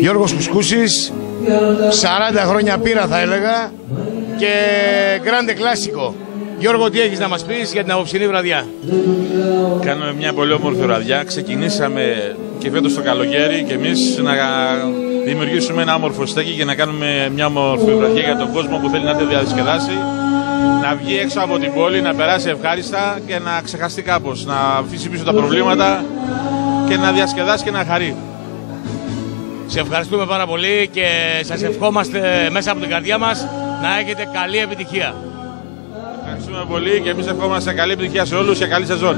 Γιώργος Κουσκούσης, 40 χρόνια πείρα θα έλεγα και grande κλάσικο. Γιώργο, τι έχεις να μας πεις για την απόψινή βραδιά? Κάνουμε μια πολύ όμορφη βραδιά. Ξεκινήσαμε και φέτος το καλοκαίρι και εμείς να δημιουργήσουμε ένα όμορφο στέκι και να κάνουμε μια όμορφη βραδιά για τον κόσμο που θέλει να τη διασκεδάσει, να βγει έξω από την πόλη, να περάσει ευχάριστα και να ξεχαστεί κάπως, να αφήσει πίσω τα προβλήματα και να διασκεδάσει και να χαρεί. Σε ευχαριστούμε πάρα πολύ και σας ευχόμαστε μέσα από την καρδιά μας να έχετε καλή επιτυχία. Ευχαριστούμε πολύ και εμείς ευχόμαστε καλή επιτυχία σε όλους και καλή σεζόν.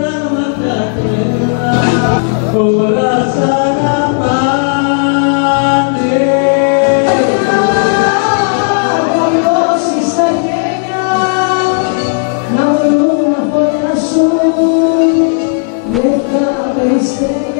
Stay.